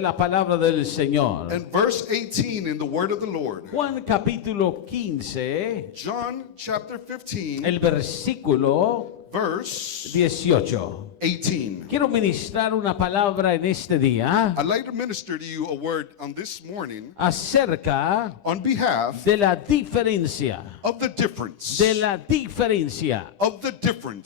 15, la palabra del Señor. And verse 18 in the word of the Lord. Juan capítulo 15, John chapter 15, el versículo verse 18. 18. Quiero ministrar una palabra en este día I'd like to minister to you a word on this morning acerca on behalf de la diferencia, of the difference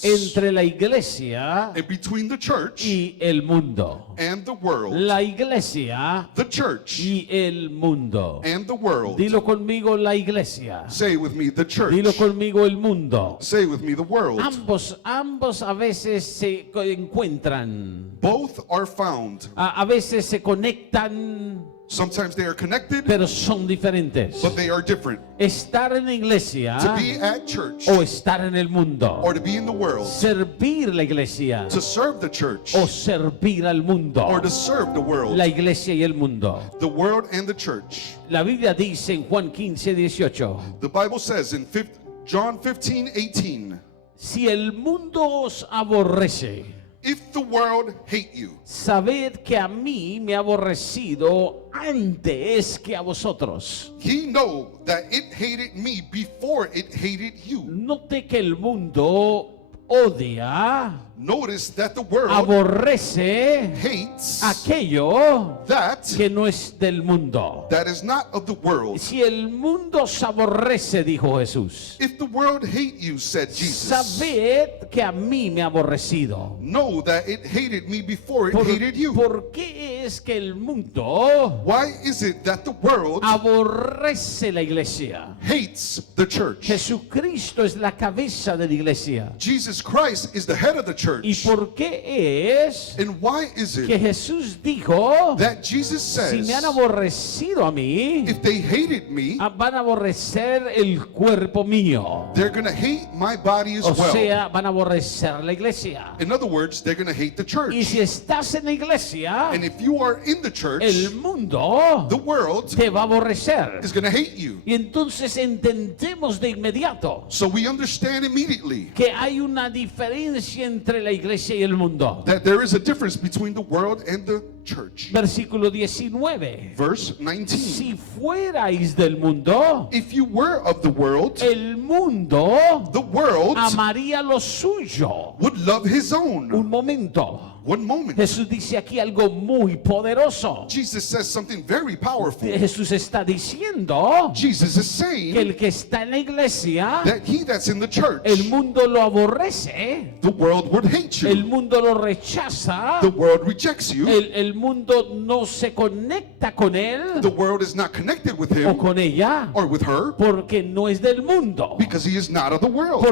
entre la iglesia and between the church y el mundo. and the world. La iglesia The church y el mundo. and the world. Dilo conmigo, la iglesia. Say with me, the church. Dilo conmigo, el mundo. Say with me, the world. Ambos a veces se encuentran. Both are found. A veces se conectan, Sometimes they are connected, pero son diferentes. but they are different. Estar en la iglesia To be at church o estar en el mundo. or to be in the world. Servir la iglesia To serve the church o servir al mundo. or to serve the world. La iglesia y el mundo. The world and the church. La Biblia dice en Juan 15, 18. The Bible says in John 15, 18, Si el mundo os aborrece, if the world hate you, sabed que a mí me ha aborrecido antes que a vosotros. ye know that it hated me before it hated you. Note que el mundo odia, Notice that the world aborrece hates aquello that que no es del mundo. that is not of the world. Si el mundo os aborrece, dijo Jesús, If the world hate you, said Jesus, sabed que a mí me ha aborrecido. know that it hated me before it hated you. ¿Por qué es que el mundo Why is it that the world aborrece la iglesia? hates the church? Jesucristo es la cabeza de la iglesia. Jesus Christ is the head of the church. ¿Y por qué es And why is que it Jesús dijo, that Jesus si me han says, aborrecido a mí, if they hated me, van a aborrecer el cuerpo mío? they're going to hate my body as O well. sea, van a aborrecer la iglesia. In other words, they're going to hate the church. Y si estás en la iglesia, And if you are in the church, el mundo the world te va a aborrecer. is going to hate you. Y entonces entendemos de inmediato So we understand immediately que hay una diferencia entre la iglesia y el mundo. that there is a difference between the world and the church. Versículo 19. Verse 19. Si fuerais del mundo, If you were of the world, el mundo the world amaría lo suyo. would love his own. Un momento. One moment. Jesús dice aquí algo muy poderoso. Jesus says something very powerful. Jesús está diciendo Jesus is que saying el que está en la iglesia, that he that's in the church, el mundo lo aborrece, the world would hate el you. mundo lo rechaza, The world rejects you. el mundo no se conecta con él The world is not connected with o him con ella or with her porque no es del mundo. because he is not of the world.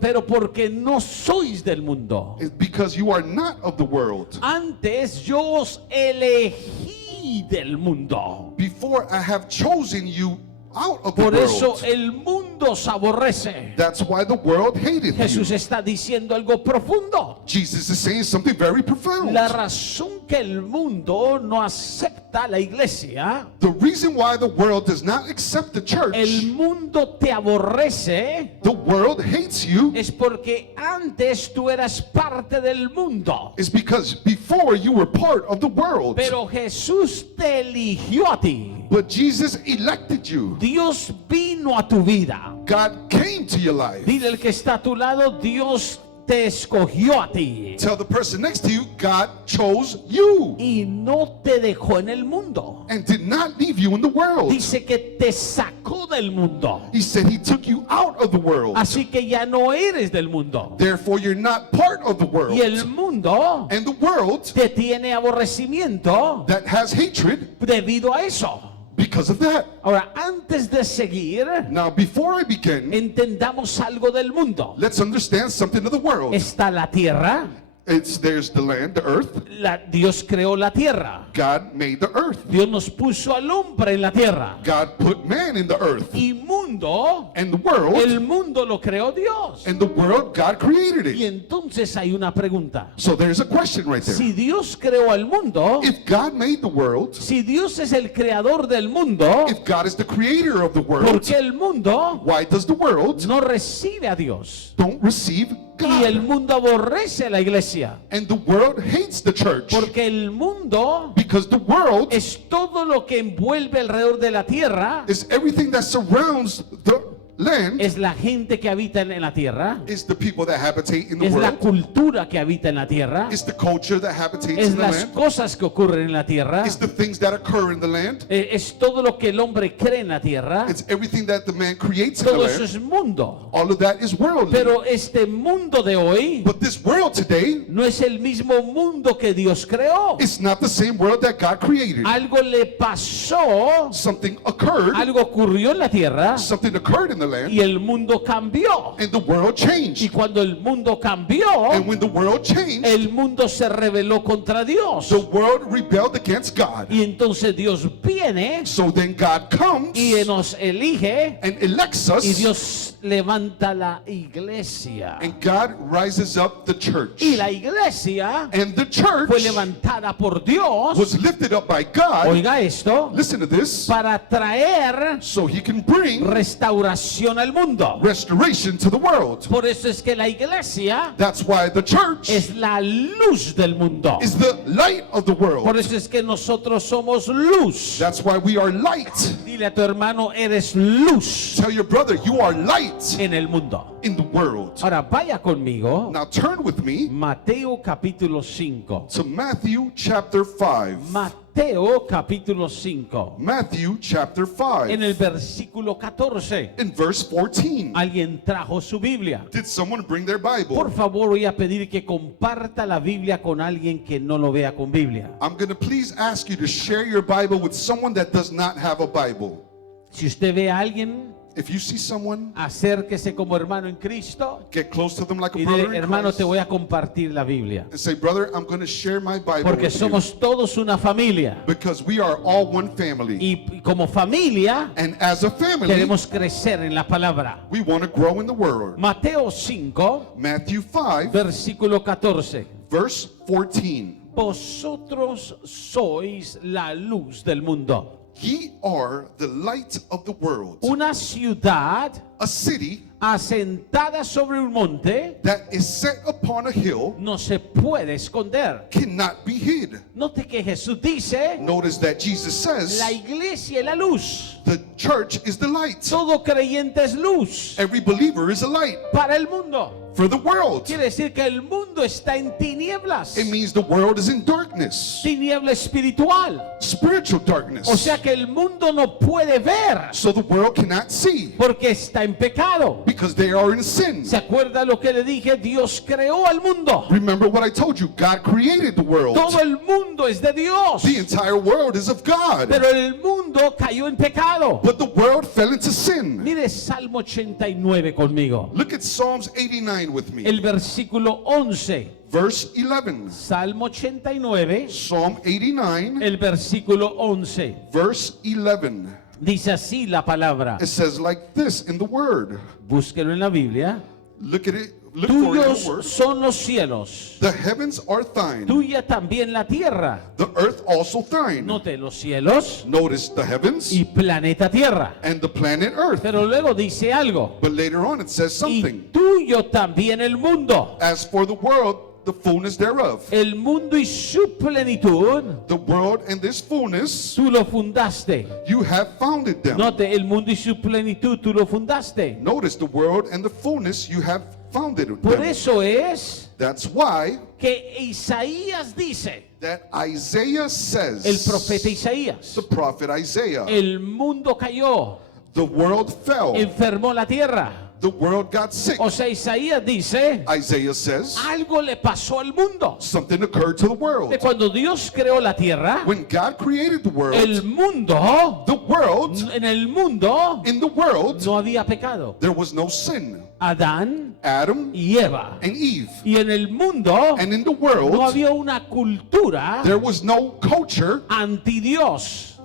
Pero porque no sois del mundo. It's because you are not of the world. Antes yo os elegí del mundo. Before I have chosen you out of the Por eso world. el mundo os aborrece. That's why the world hated Jesús you. está diciendo algo profundo. Jesus is saying something very profound. La razón que el mundo no acepta la iglesia, The reason why the world does not accept the church, el mundo te aborrece, the world hates you, es porque antes tú eras parte del mundo. is because before you were part of the world. Pero Jesús te eligió a ti. But Jesus elected you. Dios vino a tu vida. God came to your life. Dile al que está a tu lado, Dios te escogió a ti. Tell the person next to you, God chose you Y no te dejó en el mundo. and did not leave you in the world. Dice que te sacó del mundo. He said he took you out of the world. Así que ya no eres del mundo. Therefore, you're not part of the world. Y el mundo And the world te tiene aborrecimiento that has hatred debido a eso. because of that. Ahora, antes de seguir, Now, before I begin, entendamos algo del mundo. let's understand something of the world. Está la tierra. There's the land, the earth. Dios creó la tierra. God made the earth. Dios nos puso al hombre en la tierra. God put man in the earth. Y mundo, And the world, el mundo lo creó Dios. and the world, God created Y it. entonces hay una pregunta. So there's a question right there. Si Dios creó al mundo, If God made the world, si Dios es el creador del mundo, if God is the creator of the ¿por world, qué el mundo why does the world no recibe a Dios? don't receive God. Y el mundo aborrece a la iglesia. And the world hates the church. Porque el mundo Because the world es todo lo que envuelve alrededor de la tierra. is everything that surrounds the land, Es la gente que habita en la tierra. is the people that habitate in the Es la world, cultura que habita en la tierra. is the culture that habitates Es in the las land, cosas que ocurren en la tierra. is the things that occur in the land, Es todo lo que el hombre cree en la tierra. it's everything that the man creates in the Todo eso land. es mundo. All of that is worldly. Pero este mundo de hoy But this world today, no es el mismo mundo que Dios creó. it's not the same world that God created. Algo le pasó, Something occurred, algo ocurrió en la tierra something occurred in the land, y el mundo cambió. and the world Y changed. cuando el mundo cambió, And when the world changed, el mundo se rebeló contra Dios. the world rebelled against God. Y entonces Dios viene So then God comes y nos elige and elects y us, Dios levanta la iglesia. and God rises up the church. Y la iglesia And the church fue levantada por Dios, was lifted up by God. oiga esto, Listen to this. para traer So he can bring restauración al mundo. restoration to the world. Por eso es que la iglesia That's why the church es la luz del mundo. is the light of the Por world. eso es que nosotros somos luz. That's why we are light. Dile a tu hermano, eres luz Tell your brother, you are light en el mundo. in the world. Ahora vaya conmigo, Now turn with me Mateo capítulo 5. to Matthew chapter 5. Mateo capítulo 5. Matthew chapter En el 5. versículo 14. In verse 14. Alguien trajo su Biblia. Did someone bring their Por Bible? favor, voy a pedir que comparta la Biblia con alguien que no lo vea con Biblia. I'm going to please ask you to share your Bible with someone that does not have a Bible. Si usted ve a alguien, If you see someone, acérquese como hermano en Cristo get close to them like a y brother dile, in hermano, Christ, te voy a compartir la Biblia. and say, brother, I'm going to share my Bible Porque with you. somos todos una familia. Because we are all one family. Y como familia And as a family, queremos crecer en la palabra. we want to grow in the word. Mateo 5, Matthew 5, versículo 14. verse 14. Vosotros sois la luz del mundo. Ye are the light of the world. Una ciudad A city asentada sobre un monte that is set upon a hill no se puede esconder. cannot be hid. Note que Jesús dice, Notice that Jesus says la iglesia es la luz. the church is the light. Todo creyente es luz Every believer is a light para el mundo. for the world. Quiere decir que el mundo está en tinieblas. It means the world is in darkness, Tiniebla espiritual. spiritual darkness. O sea que el mundo no puede ver So the world cannot see porque está en pecado. because they are in sin. ¿Se acuerda lo que le dije? Dios creó al mundo. Remember what I told you, God created the world. Todo el mundo es de Dios. The entire world is of God. Pero el mundo cayó en pecado. But the world fell into sin. Mire Salmo 89 conmigo. Look at Psalms 89 with me. El versículo 11. Verse 11. Salmo 89, Psalm 89, el versículo 11. verse 11. Dice así la palabra. It says like this in the word. Búsquelo en la Biblia. Look at it. Look for it in the Tuyos word. son los cielos. The heavens are thine. Tuya también la tierra. The earth also thine. Note los cielos Notice the heavens y planeta tierra. and the planet earth. Pero luego dice algo. But later on it says Y something. tuyo también el mundo. As for the world, the fullness thereof. El mundo y su plenitud, The world and this fullness, tú lo fundaste. you have founded them. Note, el mundo y su plenitud, tú lo fundaste. Notice the world and the fullness, you have founded Por them. eso es That's why que Isaías dice, that Isaiah el says, profeta Isaías, the prophet Isaiah, el mundo cayó, the world fell, enfermó la tierra. the world got sick. O sea, Isaías dice, Isaiah says, algo le pasó al mundo. something occurred to the world. De cuando Dios creó la tierra, When God created the world, el mundo, the world, en el mundo in the world, no había pecado. there was no sin. Adán Adam y Eva. and Eve. Y en el mundo And in the no world, había una cultura there was no culture anti Dios,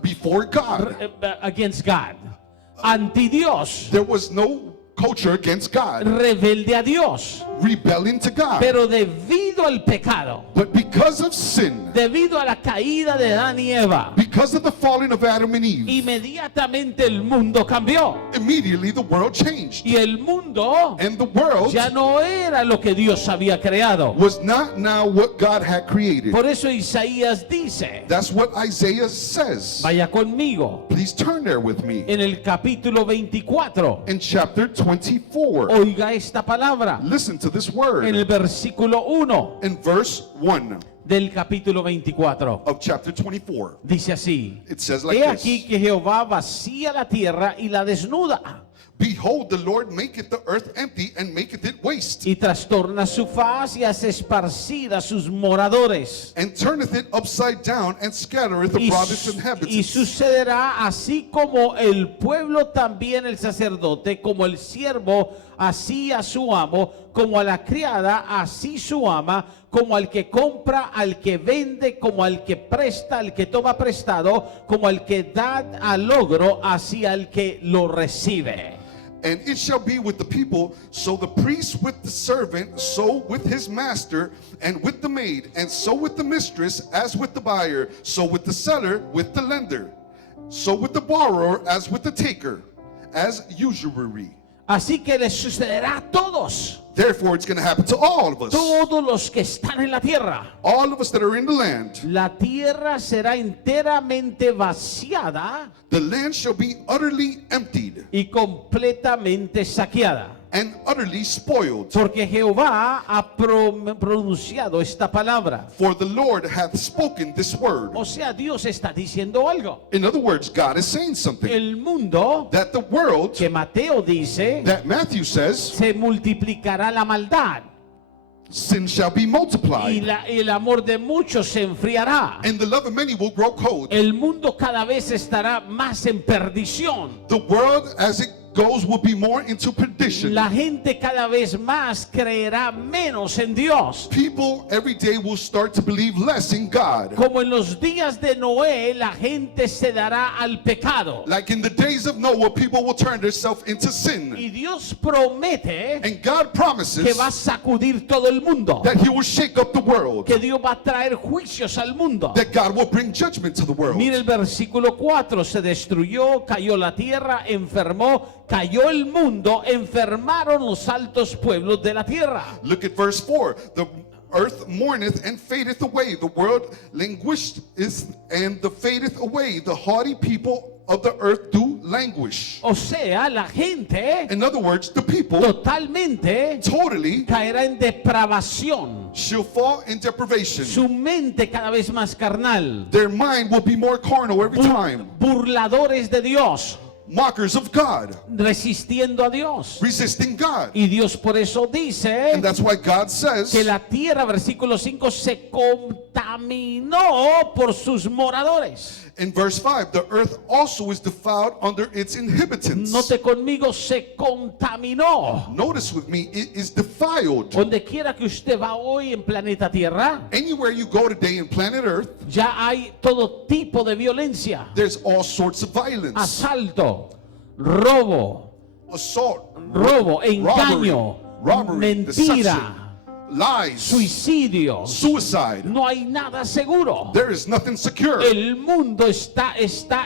before God. against God, anti Dios. There was no culture against God, rebelde a Dios. rebelling to God. Pero debido al pecado, But because of sin, debido a la caída de Adán y Eva, because of the falling of Adam and Eve, inmediatamente el mundo cambió. immediately the world changed. Y el mundo And the world ya no era lo que Dios había creado. was not now what God had created. Por eso Isaías dice, That's what Isaiah says. vaya conmigo, Please turn there with me. en el capítulo 24, In chapter 24, oiga esta palabra, listen to this en word. el versículo 1 In verse 1 del capítulo 24. of chapter 24, Dice así, it says like he aquí this. que Jehová vacía la tierra y la desnuda, Behold, the Lord maketh the earth empty and maketh it waste, y trastorna su faz y hace esparcida sus moradores. and turneth it upside down and scattereth abroad its Y inhabitants. sucederá así como el pueblo también el sacerdote, como el siervo así a su amo, como a la criada así su ama, como al que compra, al que vende, como al que presta, al que toma prestado, como al que da al logro, así al que lo recibe. And it shall be with the people, so the priest with the servant, so with his master, and with the maid, and so with the mistress, as with the buyer, so with the seller, with the lender, so with the borrower, as with the taker, as usury. Así que les sucederá a todos, Therefore, it's going to happen to all of us, todos los que están en la tierra. all of us that are in the land. La tierra será enteramente vaciada The land shall be utterly emptied y completamente saqueada. and utterly spoiled. Porque Jehová ha pronunciado esta palabra. For the Lord hath spoken this word. O sea, Dios está diciendo algo. In other words, God is saying something. El mundo, That the world, que Mateo dice, that Matthew says, se multiplicará la maldad sin shall be y multiplied, el amor de muchos se enfriará. and the love of many will grow cold. El mundo cada vez estará más en perdición. The world, as it goes, will be more into perdition. La gente cada vez más creerá menos en Dios. People every day will start to believe less in God. Como en los días de Noé, la gente se dará al pecado. Like in the days of Noah, people will turn themselves into sin. Y Dios promete And God que promises va a sacudir todo el mundo. that He will shake up the world, Que Dios va a traer juicios al mundo. that God will bring judgment to the world. Mire el versículo 4. Se destruyó, cayó la tierra, enfermó, cayó el mundo, enfermaron los altos pueblos de la tierra. Look at verse 4. The earth mourneth and fadeth away. The world languisheth and the fadeth away. The haughty people of the earth do languish. O sea, la gente In other words, the people totalmente totally caerá en depravación. shall fall in deprivation. Su mente cada vez más carnal. Their mind will be more carnal every time. Burladores de Dios, Mockers of God, resistiendo a Dios. resisting God. Y Dios por eso dice And that's why God says que la tierra, versículo 5, se contaminó por sus moradores. in verse 5, the earth also is defiled under its inhabitants. Note conmigo, se contaminó. Notice with me, it is defiled. Donde quiera que usted va hoy en planeta Tierra, Anywhere you go today in planet Earth, ya hay todo tipo de violencia. there's all sorts of violence, Asalto, robo, assault, engaño, robbery, mentira, deception, lies, suicidio. suicide. No hay nada seguro. There is nothing secure. El mundo está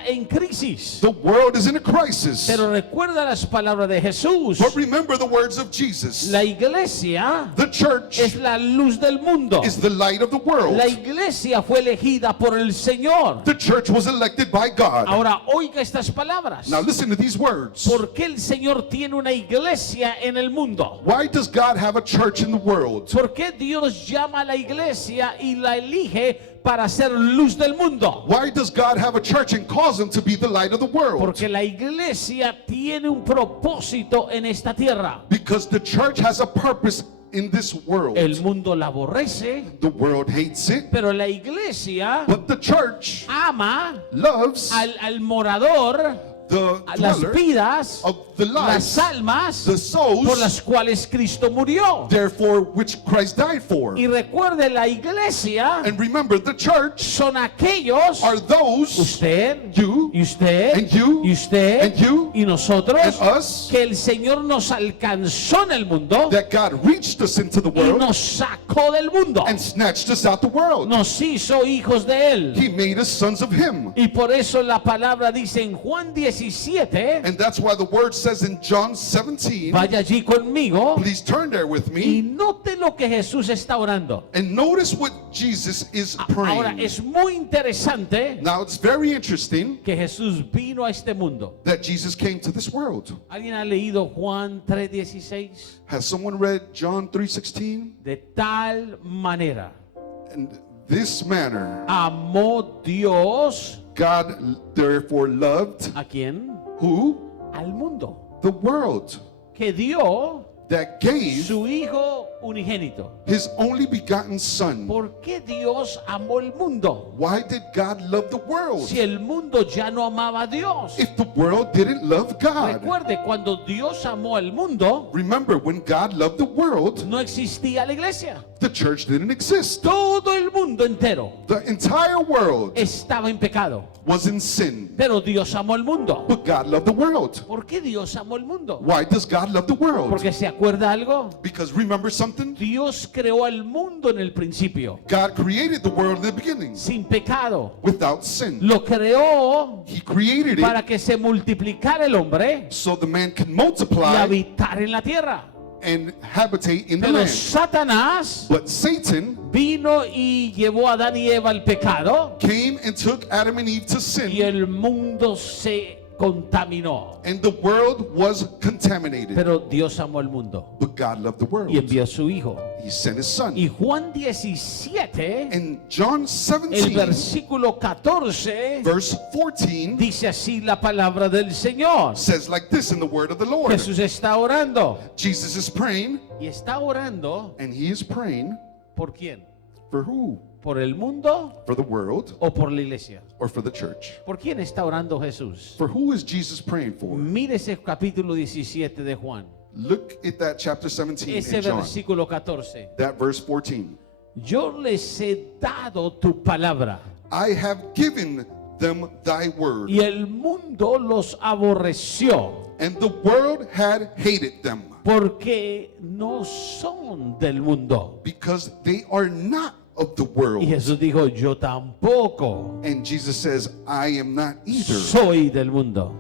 en crisis. The world is in a crisis. Pero recuerda las palabras de Jesús. But remember the words of Jesus. La iglesia The church es la luz del mundo. is the light of the world. La iglesia fue elegida por el Señor. The church was elected by God. Ahora oiga estas palabras. Now listen to these words. ¿Por qué el Señor tiene una iglesia en el mundo? Why does God have a church in the world? ¿Por qué Dios llama a la iglesia y la elige para ser luz del mundo? Why does God have a church and cause them to be the light of the world? Porque la iglesia tiene un propósito en esta tierra. Because the church has a purpose in this world. El mundo la aborrece, The world hates it, pero la iglesia but the church ama loves al morador, the a las dweller vidas of the las lives, almas the souls, por las cuales Cristo murió. therefore which Christ died for. Y recuerde, la iglesia And remember, the church son aquellos, are those, usted, you, y usted, and you, y usted, and you, y nosotros, and us, que el Señor nos alcanzó en el mundo that God reached us into the y world nos sacó del mundo. and snatched us out the world. Nos hizo hijos de Él. He made us sons of Him. Y por eso la palabra dice en Juan 17, And that's why the word says in John 17, vaya allí conmigo please turn there with y me, note lo que Jesús está orando. and notice what Jesus is Ahora, praying. es muy interesante Now it's very interesting que Jesús vino a este mundo. that Jesus came to this world. ¿Alguien ha leído Juan 3:16? Has someone read John 3:16? De tal manera In this manner, amó Dios God therefore loved a quién? who? Al mundo. The world, Que dio that gave su Hijo unigénito. His only begotten Son. ¿Por qué Dios amó el mundo? Why did God love the world? Si el mundo ya no amaba a Dios. If the world didn't love God. Recuerde, cuando Dios amó el mundo, Remember, when God loved the world, no existía la iglesia. the church didn't exist. Todo el mundo entero The entire world estaba en pecado. was in sin. Pero Dios amó el mundo. But God loved the world. ¿Por qué Dios amó el mundo? Why does God love the world? Porque se acuerda algo. Because remember something? Dios creó el mundo en el principio, God created the world in the beginning sin pecado. without sin. Lo creó He created it para que se multiplicara el hombre so the man can y multiply habitar en la tierra. and habitate in the Pero land. Satanás But Satan vino y llevó a Adán y Eva al pecado came and took Adam and Eve to y sin, el mundo se contaminó. and the world was contaminated. Pero Dios amó el mundo But God loved the world. y envió a su Hijo. He sent His Son. Y Juan 17, In John el 17, versículo 14, verse 14, dice así la palabra del Señor. says like this in the word of the Lord. Jesús está orando. Jesus is praying, Y está orando and He is praying ¿por quién? for who? ¿Por el mundo For the world o por la iglesia? or for the church? ¿Por quién está orando Jesús? For who is Jesus praying for? Mire ese capítulo 17 de Juan. Look at that chapter 17 Ese in John, versículo 14. that verse 14. Yo les he dado tu palabra I have given them thy word, y el mundo los aborreció and the world had hated them, porque no son del mundo. because they are not of the Y world. Jesús dijo, yo tampoco And Jesus says, I am not either. soy del mundo.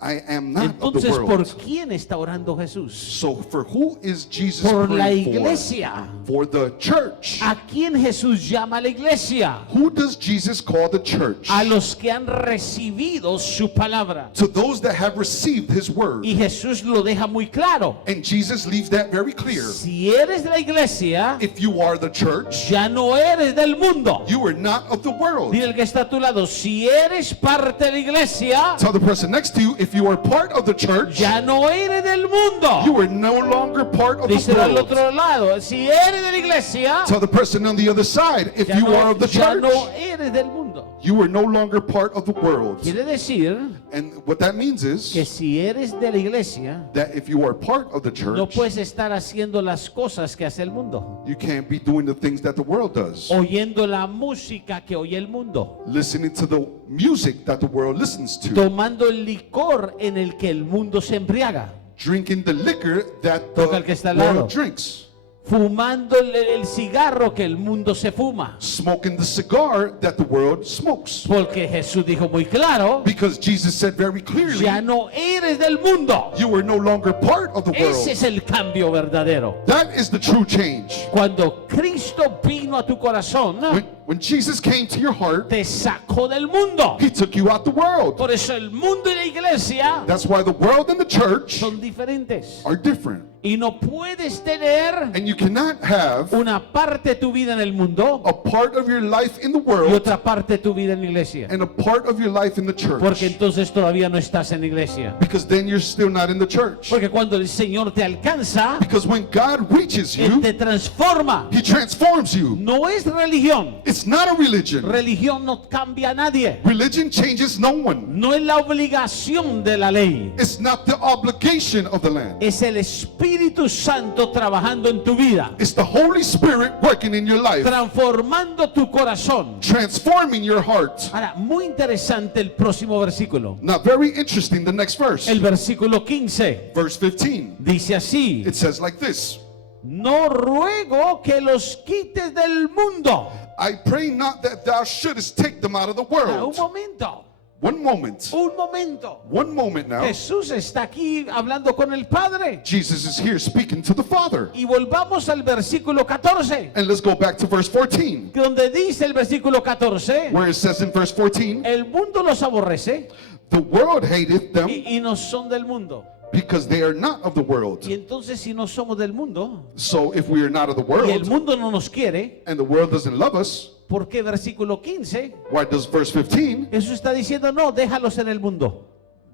I am not of the Entonces, ¿por world. quién está orando Jesús? So for who is Jesus Por la praying for? iglesia. For the church. ¿A quién Jesús llama a la iglesia? Who does Jesus call the church? A los que han recibido su palabra. To those that have received His word. Y Jesús lo deja muy claro. And Jesus leaves that very clear. Si eres de la iglesia, If you are the church, ya no eres del mundo. you are not of the world. Dile al que está a tu lado, si eres parte de la iglesia, Tell the person next to you, if you are part of the church, ya no eres del mundo. you are no longer part of the Dice al world. otro lado, si eres de la iglesia, Tell the person on the other side, if ya you are of the ya church, no eres del mundo. you are no longer part of the world. Quiere decir And what that means que is si eres de la iglesia, that if you are part of the no church, puedes estar haciendo las cosas que hace el mundo, you can't be doing the things that the world does. oyendo la música que oye el mundo, Listening to the music that the world listens to. tomando el licor en el que el mundo se embriaga, Drinking the liquor that Toca al que está the al lado. world drinks. fumando el cigarro que el mundo se fuma. Smoking the cigar that the world smokes. Porque Jesús dijo muy claro, Because Jesus said very clearly, ya no eres del mundo. you are no longer part of the Ese world. es el cambio verdadero. That is the true change. Cuando Cristo vino a tu corazón, When Jesus came to your heart, te sacó del mundo. He took you out the world. Por eso el mundo y la iglesia That's why the world and the church son diferentes. are different. Y no puedes tener And you cannot have una parte de tu vida en el mundo a part of your life in the y world otra parte de tu vida en la iglesia. and a part of your life in the church. Porque entonces todavía no estás en la iglesia. Because then you're still not in the church. Porque cuando el Señor te alcanza, Because when God reaches Él you, te transforma. He transforms you. No es religión, It's It's not a religion. Religión no cambia a nadie. Religion changes no one. No es la obligación de la ley. It's not the obligation of the land. Es el Espíritu Santo trabajando en tu vida, It's the Holy Spirit working in your life, transformando tu corazón. transforming your heart. Ahora, muy interesante el próximo versículo. Now, very interesting, the next verse. El versículo 15 Verse 15. dice así: It says like this. no ruego que los quites del mundo. I pray not that thou shouldest take them out of the Un world. momento, One moment. un momento. One moment now. Jesús está aquí hablando con el Padre. Jesus is here speaking to the Father. Y volvamos al versículo 14, And let's go back to verse 14, donde dice el versículo 14, where it says in verse 14, el mundo los aborrece the world hateth them y no son del mundo. because they are not of the world. Y entonces si no somos del mundo So if we are not of the y el world mundo no nos quiere, and the world doesn't love us, ¿por qué versículo 15? why does verse 15, Jesús está diciendo, no, déjalos en el mundo.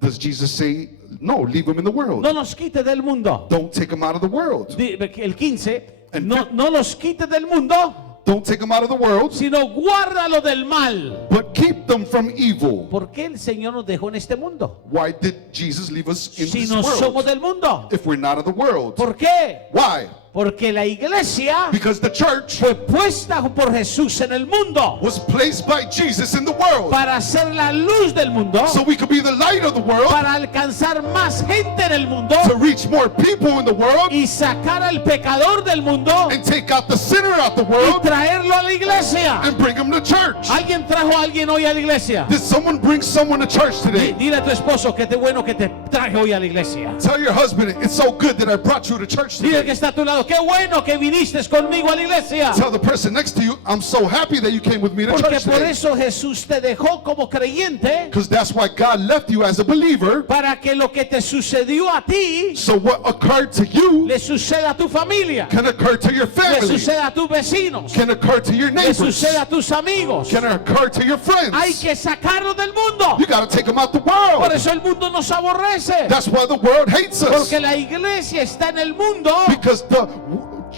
does Jesus say, no, leave them in the world? No los quite del mundo. Don't take them out of the world. El 15, no los quite del mundo, Don't take them out of the world, sino guárdalo del mal. but keep them from evil. ¿Por qué el Señor nos dejó en este mundo? Why did Jesus leave us in Si this no somos world del mundo. if we're not of the world? ¿Por qué? Why? Porque la iglesia Because the church fue puesta por Jesús en el mundo was placed by Jesus in the world para ser la luz del mundo, so we could be the light of the world, para alcanzar más gente en el mundo to reach more people in the world y sacar al pecador del mundo and take out the sinner out the y world traerlo a la iglesia. and bring them to church. ¿Alguien trajo a alguien hoy a la iglesia? Did someone bring someone to church today? Dile a tu esposo que te bueno que te traje hoy a la iglesia. Tell your husband, it's so good that I brought you to church Dile today. que está a tu lado, qué bueno que viniste conmigo a la iglesia. Tell the person next to you, I'm so happy that you came with me to Porque church por today. eso Jesús te dejó como creyente, Because that's why God left you as a believer. para que lo que te sucedió a ti So what occurred to you le suceda a tu familia, can occur to your le family, suceda a tus vecinos, can occur to your le neighbors, suceda a tus amigos. can occur to your Hay friends. que sacarlo del mundo. You got to take them out the Por world. eso el mundo nos aborrece. That's why the world hates us. Porque la iglesia está en el mundo Because the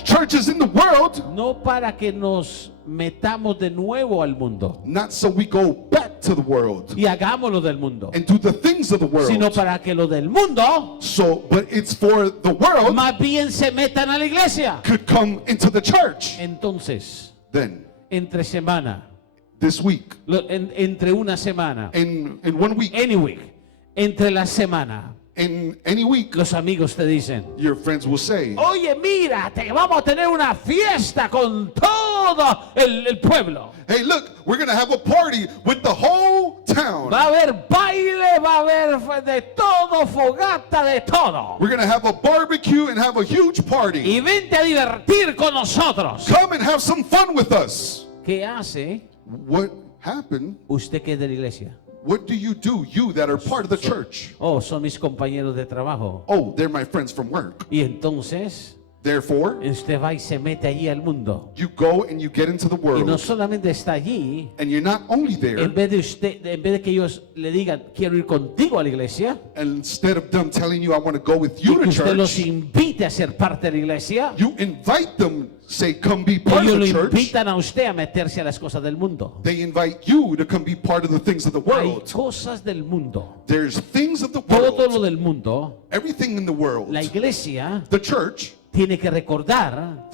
churches in the world, no para que nos metamos de nuevo al mundo not so we go back to the world y hagámoslo del mundo, and do the things of the sino world. para que lo del mundo So, but it's for the world más bien se metan a la iglesia. could come into the church. Entonces, Then, entre semana, this week, entre una semana, in 1 week, any week, entre la semana, in any week, los amigos te dicen, your friends will say, oye, mira, te vamos a tener una fiesta con todo el pueblo. hey, look, we're going to have a party with the whole town. Va a haber baile, va a haber de todo, fogata, de todo. We're going to have a barbecue and have a huge party. Y vente a divertir con nosotros. Come and have some fun with us. ¿Qué hace What happened? usted que es de la iglesia? What do, you that are part of the church? Oh, son mis compañeros de trabajo. Oh, they're my friends from work. Y entonces Therefore, usted va y se mete allí al mundo. you go and you get into the Y no world. solamente está allí, And you're not only there, en vez de que ellos le digan, quiero ir contigo a la iglesia, and instead of them telling you, I want to go with y you que to usted los church, invite a ser parte de la iglesia, you invite them, say, come be part ellos of lo the church. invitan a usted a meterse a las cosas del mundo. They invite you to come be part of the things of the Hay world. cosas del mundo. There's things of the Todo lo world, del mundo, everything in the world. la iglesia The church tiene que recordar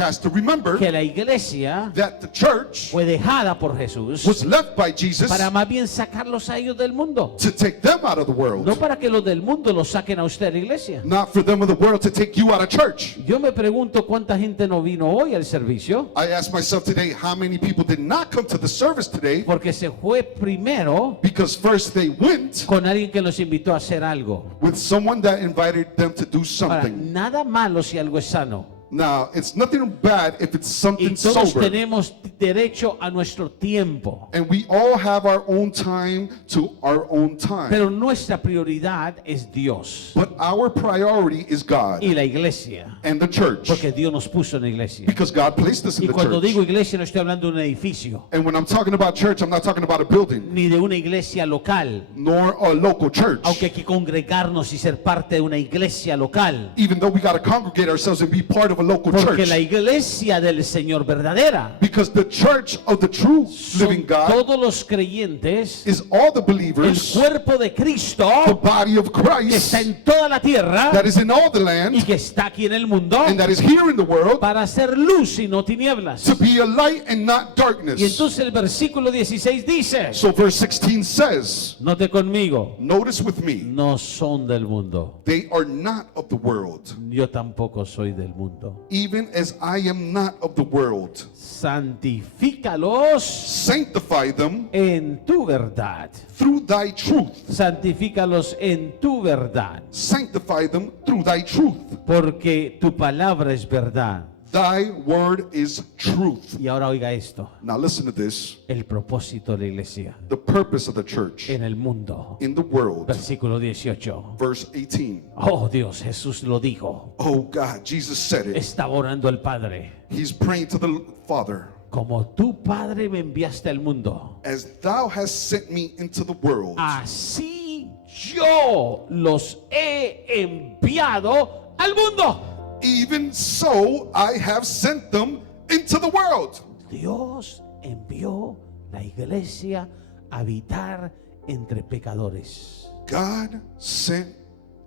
has to remember que la iglesia that the church fue dejada por Jesús was left by Jesus para más bien sacarlos a ellos del mundo. to take them out of the world, No para que los del mundo los saquen a usted a la iglesia. not for them of the world to take you out of church. Yo me pregunto cuánta gente no vino hoy al servicio I asked myself today how many people did not come to the service today porque se fue primero because first they went con alguien que los invitó a hacer algo. with someone that invited them to do Ahora, something. nada malo si algo es sano. Now, it's nothing bad if it's Y something todos sober. tenemos derecho a nuestro tiempo. And we all have our own time to our own time. Pero nuestra prioridad es Dios But our priority is God y la iglesia. and the church Porque Dios nos puso en la iglesia. because God placed us in Y the cuando church. digo iglesia no estoy hablando de un edificio, And when I'm talking about church, I'm not talking about a building ni de una iglesia local. nor a local church. Aunque hay que congregarnos y ser parte de una iglesia local. Even though we got to congregate ourselves and be part of a local Porque church. la iglesia del Señor verdadera Because the church of the true son living God todos los creyentes, is all the el believers, cuerpo de the Cristo body of que Christ está en toda la tierra that is in all the y land que está aquí en el mundo and that is here in the world para hacer luz y no tinieblas. to be a light and not Y darkness. entonces el versículo 16 dice, So verse 16 says, note conmigo, notice with me, no son del mundo, they are not of the world, yo tampoco soy del mundo. even as I am not of the world. Santifícalos Sanctify them en tu verdad. through thy truth. Santifícalos en tu verdad, Sanctify them through thy truth. porque tu palabra es verdad. Thy word is truth. Y ahora oiga esto, Now listen to this. el propósito de la iglesia The purpose of the church en el mundo. in the world. Versículo 18. Verse 18. Oh Dios, Jesús lo dijo. Oh God, Jesus said it. Estaba orando al Padre. He's praying to the Father. Como tu Padre me enviaste al mundo, As thou hast sent me into the world, así yo los he enviado al mundo. even so I have sent them into the world. Dios envió la iglesia a habitar entre pecadores. God sent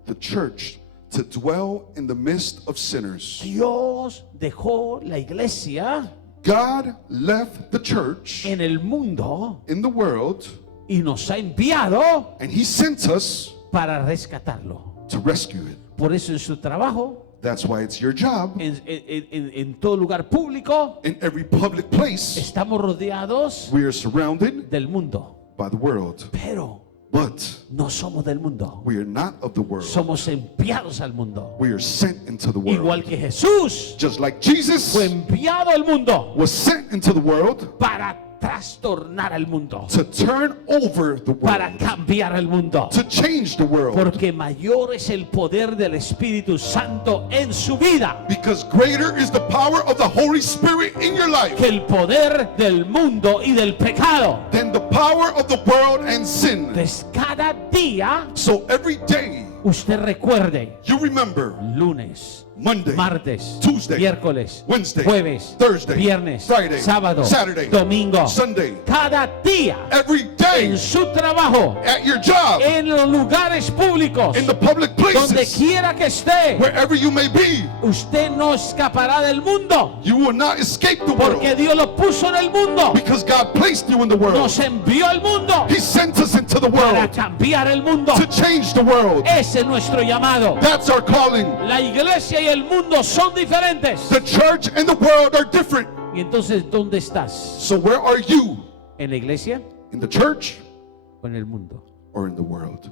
the church to dwell in the midst of sinners. Dios dejó la iglesia God left the church en el mundo in the world y nos ha enviado and he sent us para rescatarlo. to rescue it. Por eso en su trabajo, That's why it's your job en todo lugar público, in every public place. estamos rodeados We are surrounded del mundo, by the world, pero but no somos del mundo. we are not of the world. Somos enviados al mundo. We are sent into the world. Igual que Jesús Just like Jesus fue enviado al mundo was sent into the world para trastornar al mundo, to turn over the para world, cambiar al mundo. to change the world. Porque mayor es el poder del Espíritu Santo en su vida Because greater is the power of the Holy Spirit in your life que el poder del mundo y del pecado. than the power of the world and sin. Entonces cada día So every day usted recuerde, you remember lunes, Monday, martes, Tuesday, miércoles, Wednesday, jueves, Thursday, viernes, Friday, sábado, Saturday, domingo, Sunday, cada día every day en su trabajo, at your job, en los lugares públicos, in the public donde places, quiera que esté, wherever you may be, usted no escapará del mundo, you will not escape the porque world Dios lo puso en el mundo, because God placed you in the world. nos envió al mundo He sent us into the para world cambiar el mundo. to change the world. Ese es nuestro llamado. That's our calling. La iglesia y el mundo son diferentes. The church and the world are different. Y entonces, ¿dónde estás? So where are you? ¿En la iglesia In the church o en el mundo? or in the world?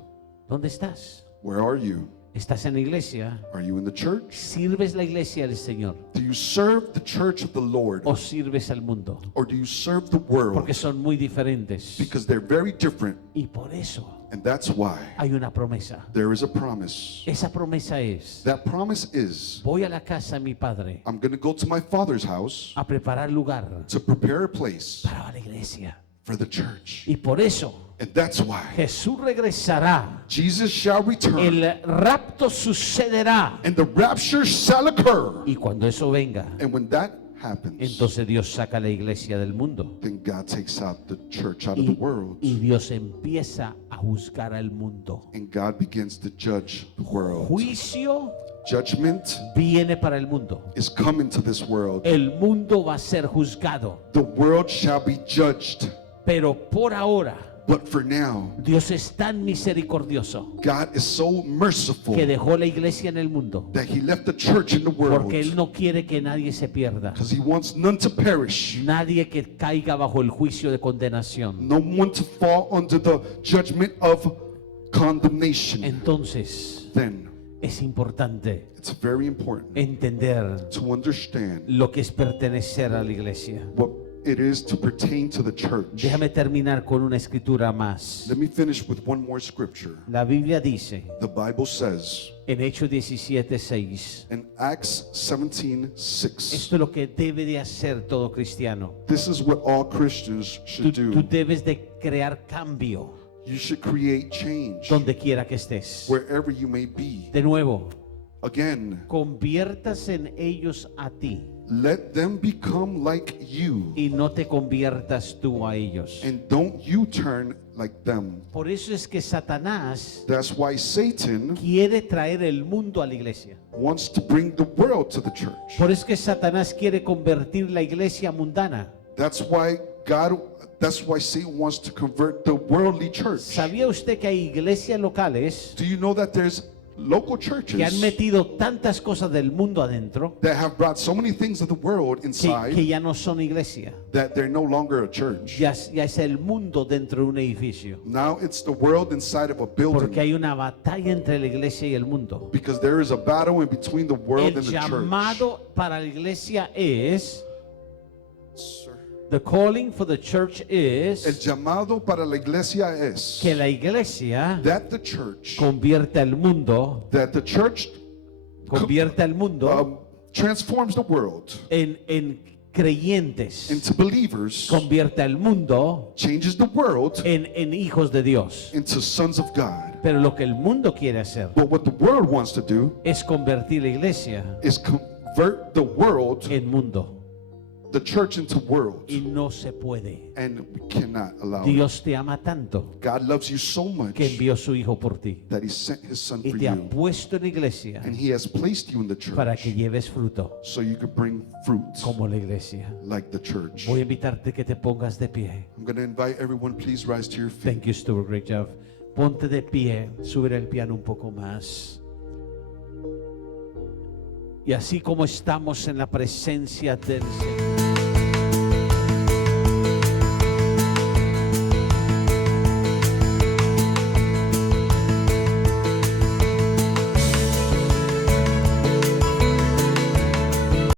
¿Dónde estás? Where are you? ¿Estás en la iglesia? Are you in the church? ¿Sirves la iglesia del Señor Do you serve the church of the Lord o sirves al mundo? or do you serve the world? Porque son muy diferentes. Because they're very different, Y por eso and that's why hay una promesa. there is a promise. Esa promesa es, That promise is, voy a la casa de mi padre I'm going to go to my Father's house a preparar lugar to prepare a place para la iglesia. for the church. Y por eso And that's why Jesús regresará, Jesus shall return el rapto sucederá. and the rapture shall occur. Y cuando eso venga, And when that happens, entonces Dios saca la iglesia del mundo. then God takes out the church out of the world Y Dios empieza a juzgar al mundo. and God begins to judge the world. Juicio Judgment viene para el mundo. is coming to this world. El mundo va a ser juzgado. The world shall be judged. Pero por ahora, But for now, Dios es tan misericordioso God is so merciful que dejó la iglesia en el mundo. that He left the church in the world Porque Él no quiere que nadie se pierda. because He wants none to perish, Nadie que caiga bajo el juicio de condenación. no one to fall under the judgment of condemnation. Entonces, Then es importante it's very important entender to understand lo que es pertenecer a la iglesia. what it is to pertain to the church. Déjame terminar con una escritura más. Let me finish with one more scripture. La Biblia dice The Bible says en Hechos 17:6, in Acts 17:6, esto es lo que debe de hacer todo cristiano. this is what all Christians should Tú do. debes de crear cambio You should create change donde quiera que estés. wherever you may be. De nuevo, Again, conviertas en ellos a ti let them become like you, y no te conviertas tú a ellos. and don't you turn like them. Por eso es que Satanás That's why Satan quiere traer el mundo a la iglesia. wants to bring the world to the church. Por eso es que Satanás quiere convertir la iglesia mundana. That's why Satan wants to convert the worldly church. ¿Sabía usted que hay iglesias locales Do you know that there's local que han churches metido tantas cosas del mundo adentro that have brought so many things of the world que inside ya no son iglesia? that they're no longer a church? Ya es el mundo dentro de un edificio. Now it's the world inside of a Porque building, hay una batalla entre la iglesia y el mundo. because there is a battle in between the world El and the church. llamado para la iglesia es, Sir. the calling for the church El is llamado para la iglesia es que la iglesia that the church convierta el mundo, transforms the world en creyentes, into believers, convierta el mundo changes the world en hijos de Dios. into sons of God. Pero lo que el mundo quiere hacer But what the world wants to do es convertir la iglesia is convert the world, en mundo. the church, into world, Y no se puede. and we cannot allow it. Dios te ama tanto God loves you so much que envió su hijo por ti that He sent His Son y for te ha you, puesto en la iglesia and He has placed you in the para que church lleves fruto so you could bring fruit como la iglesia. like the church. Voy a invitarte que te pongas de pie. I'm going to invite everyone, please rise to your feet. Thank you, Stuart. Great job. Ponte de pie, sube el piano un poco más. Y así como estamos en la presencia del Señor,